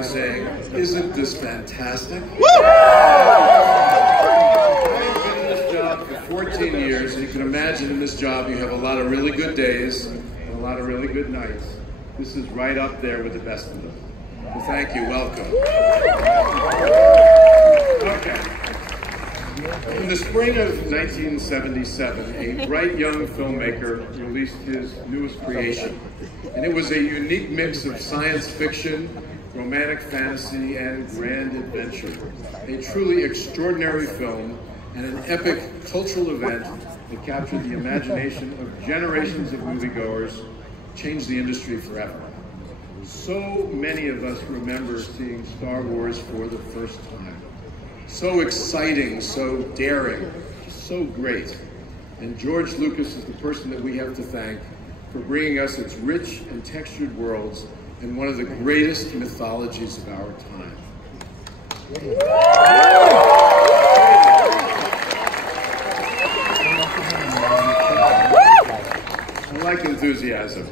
by saying, isn't this fantastic? I've been in this job for 14 years, and you can imagine in this job you have a lot of really good days and a lot of really good nights. This is right up there with the best of them. So thank you, welcome. Okay. In the spring of 1977, a bright young filmmaker released his newest creation. And it was a unique mix of science fiction, romantic fantasy, and grand adventure. A truly extraordinary film and an epic cultural event that captured the imagination of generations of moviegoers, changed the industry forever. So many of us remember seeing Star Wars for the first time. So exciting, so daring, so great. And George Lucas is the person that we have to thank for bringing us its rich and textured worlds and one of the greatest mythologies of our time. I like enthusiasm.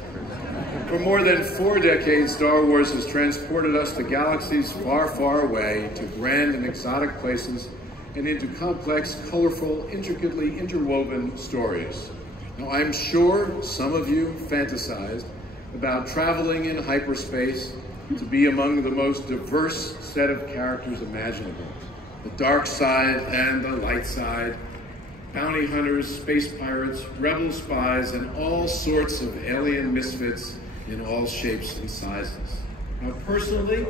For more than 4 decades, Star Wars has transported us to galaxies far, far away, to grand and exotic places, and into complex, colorful, intricately interwoven stories. Now, I'm sure some of you fantasized about traveling in hyperspace to be among the most diverse set of characters imaginable. The dark side and the light side, bounty hunters, space pirates, rebel spies, and all sorts of alien misfits in all shapes and sizes. Now, personally,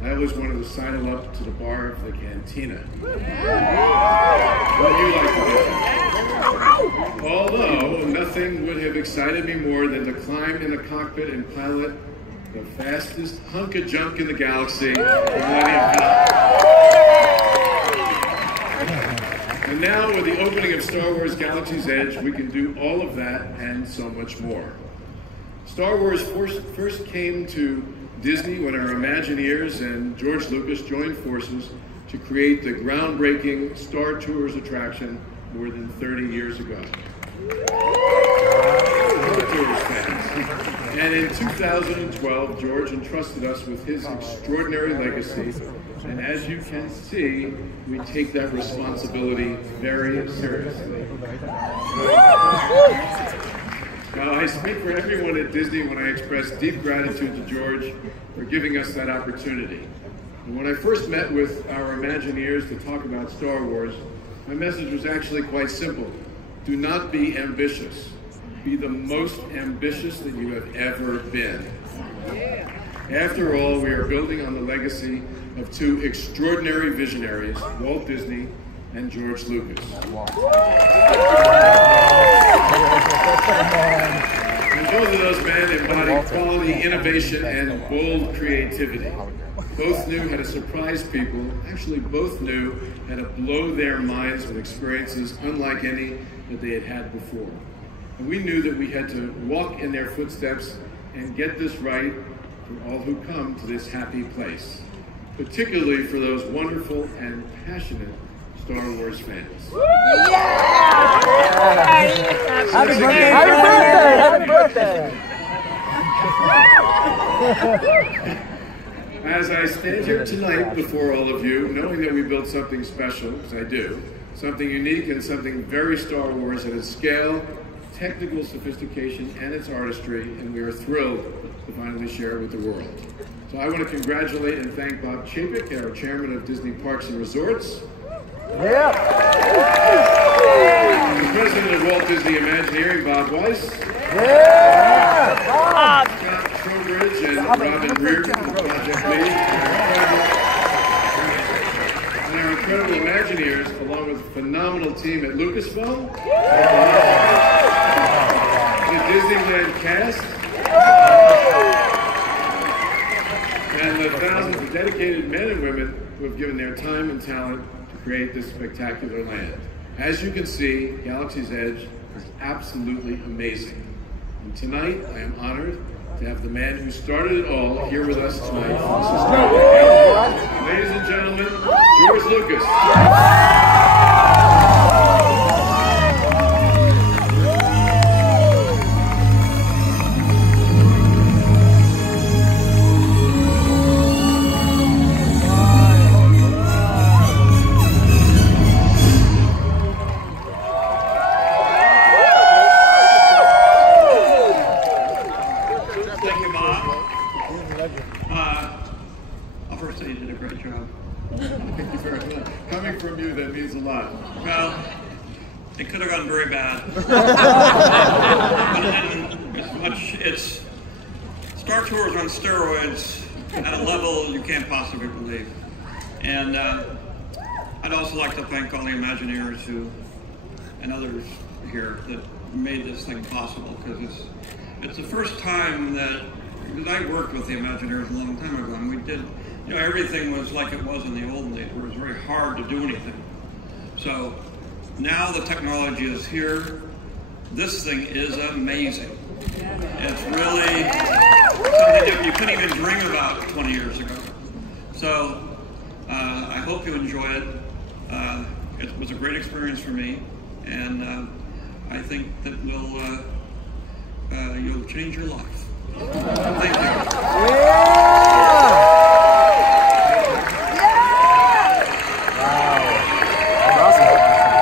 I always wanted to sidle up to the bar of the cantina. What would you like to do? Although, nothing would have excited me more than to climb in the cockpit and pilot the fastest hunk of junk in the galaxy, the Millennium Falcon. And now, with the opening of Star Wars Galaxy's Edge, we can do all of that and so much more. Star Wars first came to Disney when our Imagineers and George Lucas joined forces to create the groundbreaking Star Tours attraction more than 30 years ago. Star Tours fans. And in 2012, George entrusted us with his extraordinary legacy. And as you can see, we take that responsibility very seriously. Now, I speak for everyone at Disney when I express deep gratitude to George for giving us that opportunity. And when I first met with our Imagineers to talk about Star Wars, my message was actually quite simple. Do not be ambitious. Be the most ambitious that you have ever been. After all, we are building on the legacy of two extraordinary visionaries, Walt Disney and George Lucas. And both of those men embodied quality, innovation, and bold creativity. Both knew how to surprise people. Actually, both knew how to blow their minds with experiences unlike any that they had had before. And we knew that we had to walk in their footsteps and get this right for all who come to this happy place, particularly for those wonderful and passionate Star Wars fans. Yeah! Happy birthday! Happy birthday! As I stand here tonight before all of you, knowing that we built something special, because I do, something unique and something very Star Wars at its scale, technical sophistication, and its artistry, and we are thrilled to finally share it with the world. So I want to congratulate and thank Bob Chapek, our chairman of Disney Parks and Resorts. Yeah. The president of Walt Disney Imagineering, Bob Weiss. Yeah. Scott Trowbridge and Robin Reardon, the project lead. And our incredible Imagineers, along with a phenomenal team at Lucasfilm. The Disneyland cast. And the thousands of dedicated men and women who have given their time and talent to create this spectacular land. As you can see, Galaxy's Edge is absolutely amazing. And tonight, I am honored to have the man who started it all here with us tonight. Ladies and gentlemen, George Lucas. lot. Well, it could have gone very bad. It's Star Tours on steroids at a level you can't possibly believe. And I'd also like to thank all the Imagineers and others here that made this thing possible, because it's the first time that I worked with the Imagineers a long time ago, and we did, everything was like it was in the old days, where it was very hard to do anything. So now the technology is here. This thing is amazing. It's really something that you couldn't even dream about 20 years ago. So I hope you enjoy it. It was a great experience for me, and I think that you'll change your life. Thank you.